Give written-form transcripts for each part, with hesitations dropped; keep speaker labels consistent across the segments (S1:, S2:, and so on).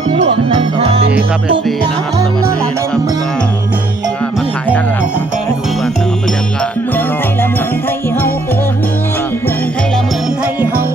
S1: สวัสดีครับเอฟซีนะครับสวัสดีนะครับก็มาถ่ายด้านหลังให้ดูกันนะครับบรรยากาศรอบๆนะครับ
S2: เมืองไทยละเมืองไทยเฮา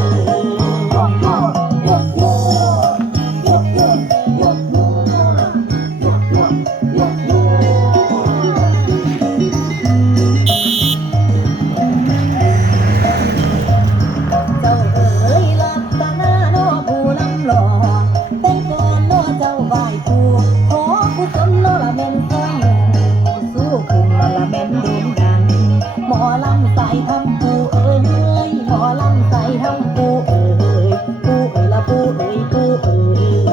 S2: เจ้าเอ๋ยลับตาหน้าโนผู้ลำหลองแต่งก่อนโนเจ้าไหว้ผู้ขอกุศลโนละเม่นซอยอยู่สู้คุมละเม่นโด่งดังหมอลำใส่ทำผู้เอ๋ยหมอลำใส่ทำผู้เอ๋ยผู้เอ๋ยละผู้เอ๋ยผู้เอ๋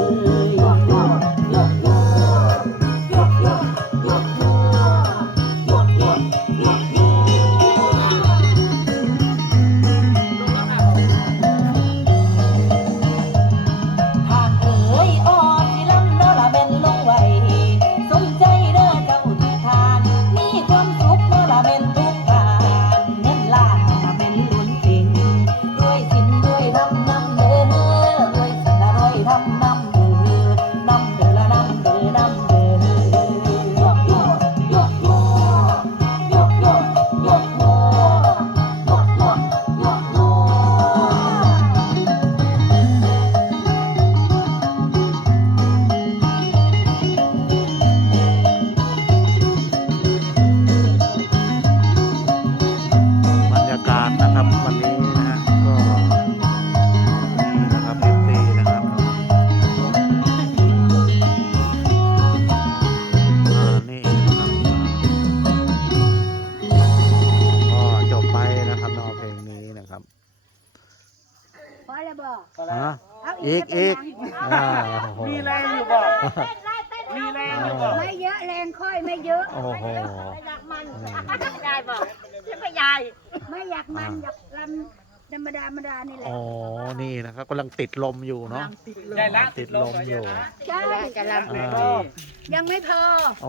S2: ผ่านเอ๋ยออดที่ลำโนละเม่นลงไว้สมใจเด้อเจ้าทุกทานมีความสุขโนละเม่นทุกการเน้นล้านโนละเม่นล้นเก่งด้วยสินด้วยทำนำเด้อด้วยสินละร้อยทำนำเด้อนำเด้อละนำเด้อนำเด้อยกโยยกโยยกโยยกโยยกโยยกโย
S1: บรรยากาศนะครับวันนี้นะฮะก็นี่นะครับเอฟซีนะครับนี่นะครับก็จบไปนะครับนอเพลงนี้นะครับ
S3: พอแล้วบอก
S1: ฮะ
S3: เอา
S1: อีก
S3: จะ
S1: อีก
S3: เป็นยัง
S1: โอ้โห
S4: มีแรงอยู่บ่มีแรงอยู่บ่
S3: ไม่เยอะแรงค่อยไม่เยอะ
S1: โอ้โห
S3: อยากมัน
S5: ยายบอกใช่ไหมยาย
S3: ไม่อยากมันอยากลำธรรมดานี่แหละ
S1: อ๋อนี่นะครับกำลังติดลมอยู่เนาะ
S4: ได้ละ
S1: ติดลมอยู่
S3: ใช่
S5: จะลำ
S1: อ่า
S3: ยังไม่พอ
S1: โอ้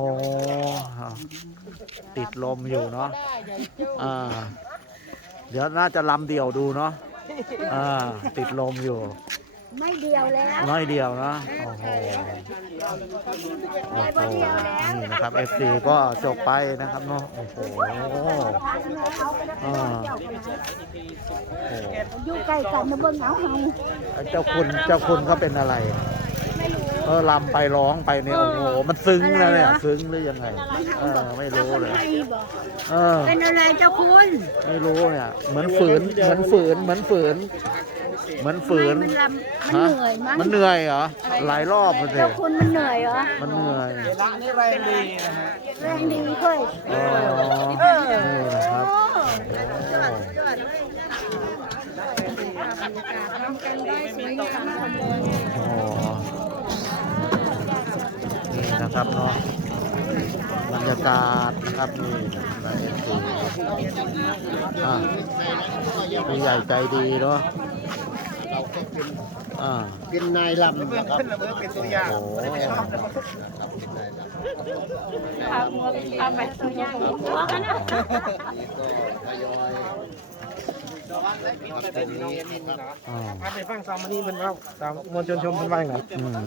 S1: ติดลมอยู่เนาะอ่าเดี๋ยวน่าจะลำเดี่ยวดูเนาะติดลมอยู่
S3: ไม่เดียวแล้ว
S1: น้อยเดียวนะโอ้โหโอ้โหนี่นะครับ FC ก็จบไปนะครับเนาะโอ้โหอ่าโอ้โห
S3: อยู่ใกล้กันนะเบิ่งเอาให้
S1: เจ้าคุณเขาเป็นอะไรลำไปร้องไปเนี่ยโอ้โหมันซึ้งนะเนี่ยซึ้งหรือยังไงไม่รู้เลย
S3: ให้บอก
S1: เป็น
S3: อะไรเจ้าคุณ
S1: ไม่รู้เนี่ยเหมือนฝืนเหมือนฝืนเหมือนฝืนเหมือนฝืน
S3: มันลำมันเหนื่อยมั้ง
S1: มันเหนื่อยเหรอหลายรอบเลย
S3: เจ้าคุณมันเหนื่อยเหรอ
S1: มันเหนื่อย
S4: ละนี่แรงดีนะฮะ
S3: แรงดีค่อย
S1: อ๋อนี่นะครับโอ้นี่นะครับเนาะบรรยากาศนะครับนี่นะเอฟซีผู้ใหญ่ใจดีเนาะ
S6: เป็นนายลำนะครับ
S4: ขึ้นระเบิดเป็นตัวอย่าง
S1: โอ้โห
S5: เอาไปตัวอย่างหัวกันนะ
S4: ถ้าไปฟังซาวมานี่เป็นเราสาวมวลชนชมเป็นว่าอย่างไร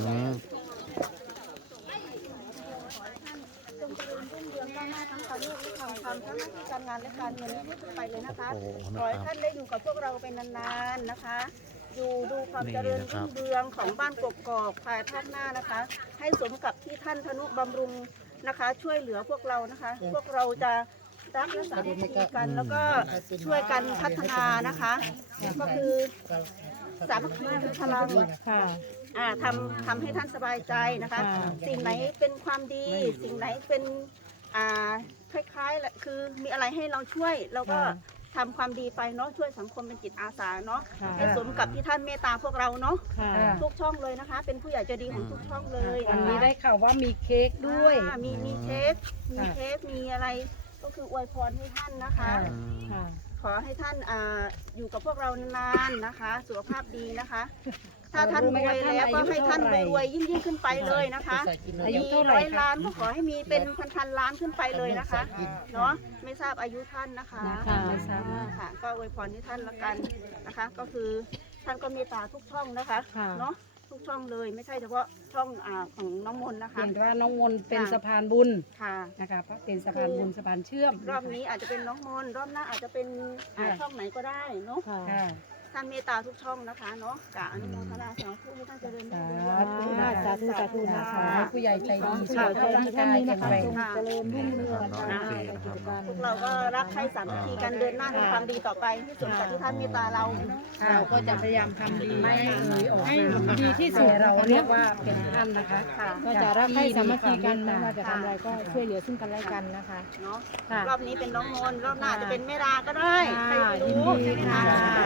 S5: การงานและการเงินที่ไปเลยนะคะ
S1: โอ้โห
S5: ขอให้ท่านได้อยู่กับพวกเราเป็นนานๆนะคะ อยู่ดูความเจริญรุ่งเรืองของบ้านกกอกภายภาคหน้านะคะ ให้สมกับที่ท่านธนุบำรุงนะคะ ช่วยเหลือพวกเรานะคะ พวกเราจะรักและสามัคคีกัน แล้วก็ช่วยกันพัฒนานะคะ ก็คือสามัคคีคือพลังทำให้ท่านสบายใจนะคะ สิ่งไหนเป็นความดี สิ่งไหนเป็นคล้ายๆแหละคือมีอะไรให้เราช่วยเราก็ทำความดีไปเนาะช่วยสังคมเป็นจิตอาสาเนาะให้สมกับที่ท่านเมตตาพวกเราเนาะทุกช่องเลยนะคะ เป็นผู้ใหญ่ใจดีของทุกช่องเลยนะคะ
S3: มีได้ข่าวว่ามีเค้กด้วย
S5: มีเค้กมีอะไรก็คืออวยพรให้ท่านนะคะ ขอให้ท่านอยู่กับพวกเรานานๆนะคะ สุขภาพดีนะคะ ถ้าท่านรวยแล้วก็ให้ท่านรวยยิ่งขึ้นไปเลยนะคะมี100 ล้านก็ขอให้มีเป็นพันล้านขึ้นไปเลยนะคะเนาะไม่ทราบอายุท่านนะคะค่ะก็อวยพรให้ท่านละกันนะคะ ก็คือท่านก็เมตตาทุกช่องนะคะเนาะทุกช่องเลยไม่ใช่เฉพาะช่องของน้องมนต์นะคะ
S3: เห็นว่าน้องมนต์เป็นสะพานบุญ
S5: ค่ะ
S3: นะคะเพราะเป็นสะพานบุญสะพานเชื่อม
S5: รอบนี้อาจจะเป็นน้องมนต์รอบหน้าอาจจะเป็นช่องไหนก็ได้เนาะ
S3: ค่ะ
S5: ท่านเมตตาทุกช่องนะคะเนาะกะอนุโมทนาสาธุให้ท่านเจริญรุ่งเรือง
S3: สาธุสาธุนะคะให้ผู้ใหญ่ใจดีสุขภาพร่างกายแข็งแรง
S5: ค่ะ
S1: นี่นะครับน้องเอฟซีนะครับ
S5: พวกเราก็รักใคร่สามัคคีกันเดินหน้าทำความดีต่อไปให้สมกับที่ท่านเมตตาเรา
S3: เราก็จะพยายามทำดีให้ออกมาดีที่สุดเราเรียกว่าเป็นท่านนะคะ
S5: ค่ะ
S7: ก็จะรักใคร่สามัคคีกันไม่ว่าจะทำอะไรก็ช่วยเหลือซึ่งกันและกันนะคะ
S5: เนาะ
S7: ค่ะ
S5: รอบนี้เป็นน้องมนต์รอบหน้าจะเป็นแม่ดาก็ได้ใครจะรู้ใช่ไหมคะ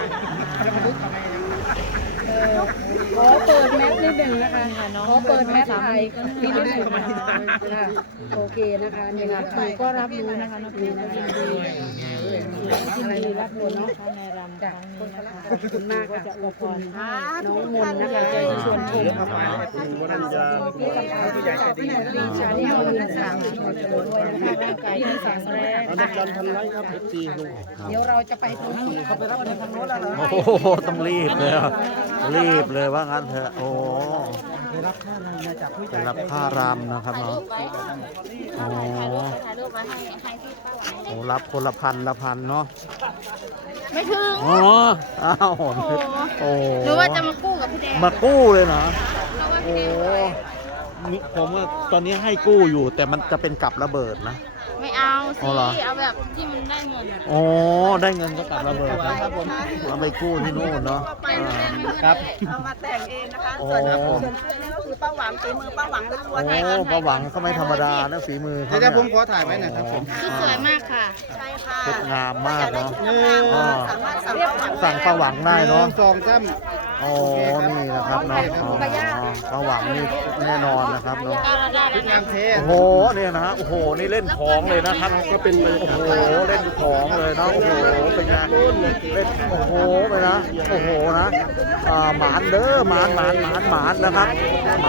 S3: ขอเปิดแมปนิดหนึ่งนะคะขอเปิดแมปไทยนิดหนึ่งค่ะโอเคนะคะนี่ค่ะ
S7: ครูก็รับรู้นะคะน้องปีนะยินดียินดีรับรู้เนาะในรำครั้งนี้นะคะ
S3: ขอบคุณมากค่ะขอบคุณ
S5: ค่ะ
S3: น้องมนต์นะคะใจชวนชมค่ะที่กำลังจับดีชาแนลยืนสามด้วยนะคะร่างกายยืนสามแรกเดี๋ยวเราจะไปตรงนี้เขาไปรับในทางโน้นแล้ว
S1: โอ้โหต้องรีบเลยอะรีบเลยว่างั้นเถอะโอ้ไปรับค่ารำนะครับเนาะโอ้
S5: ถ่ายรูปมาให้พี่ป้าหวาน
S1: โหรับคนละพันเนาะ
S7: ไม่ถึง
S1: อ๋ออ้าวโอ้
S7: หรือว่าจะมากู้กับพี่แดง
S1: มากู้เลยนะโอ้ผมว่าตอนนี้ให้กู้อยู่แต่มันจะเป็นกับระเบิดนะ
S7: ไม่เอาสิ
S1: อ๋อเหรอ
S7: เอาแบบที่มันได้เงินอะ
S1: โอ้ได้เงินก็กับระเบิดนะครับผมเอาไปกู้ที่นู่นเนาะครับ
S5: เอามาแต่งเองนะคะ
S1: โอ้
S5: ส่วนเสื้อนี่ก็คือป้าหวังฝีมือป้าหวังล้วนๆ
S1: โอ้
S5: นะคะ
S1: ประหวังเขาไม่ธรรมดานะฝีมือเขา
S4: เดี๋
S1: เนี่ย
S4: วย ผมขอถ่ายไว้หน่อยครับผม
S7: คือสวยมากค่ะ
S5: ใช่ค่ะ
S1: ชุดงามมากเนาะ
S5: อยากได้ชุดงามๆก็สามารถสั่งป้าหวัง
S1: สั่งประหวังได้เนาะ
S4: สองซ้
S1: โอ้นี่นะครับเนาะอ๋อประหวังนี่แน่นำนะครับเนาะ
S4: ำงามเท
S1: โอ้โหเนี่ยนะฮะโอ้โหนี่เล่นของเลยนะครับก็เป็นโอ้โหเล่นของเลยเนาะโอ้โหเป็นไงเล่นโอ้โหไปนะโอ้โหนะหมานเด้อหมานนะครับห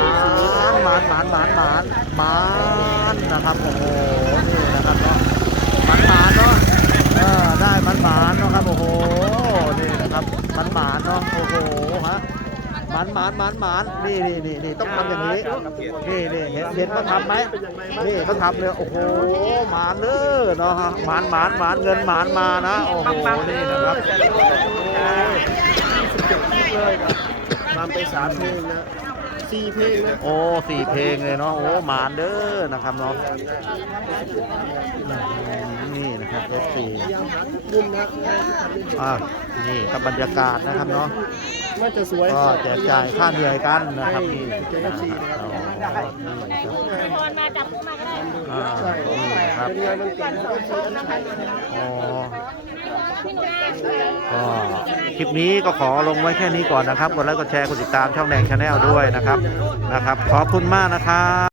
S1: มานนะครับโอ้โหนี่นะครับเนาะหมานเนาะได้หมานเนาะครับโอ้โหนี่นะครับหมานเนาะโอ้โหฮะหมานนี่ต้องทำอย่างนี้นี่เห็นเขาทำไหมนี่เขาทำเลยโอ้โหหมานเด้อเนาะฮะหมานเงินหมานมานะโอ้โหนี่นะครับ
S6: ทำไป3 เพลงนะ4 เพลงนะ
S1: โอ้4 เพลงเลยเนาะโอ้หมานเด้อนะครับเนาะนี่นะครับ4
S6: บุญนะ
S1: นี่กับบรรยากาศนะครับเนาะ
S6: ว่าจะสวย
S1: ก็แจกจ่ายค่าเหนื่อยกันนะครับนี่นะครับนี่ครับ
S6: เป็นงานมันเกิดแล้วก็ใช้
S1: อ๋อก็คลิปนี้ก็ขอลงไว้แค่นี้ก่อนนะครับกดไลค์กดแชร์กดติดตามช่องแดงชาแนลด้วยนะครับขอบคุณมากนะครับ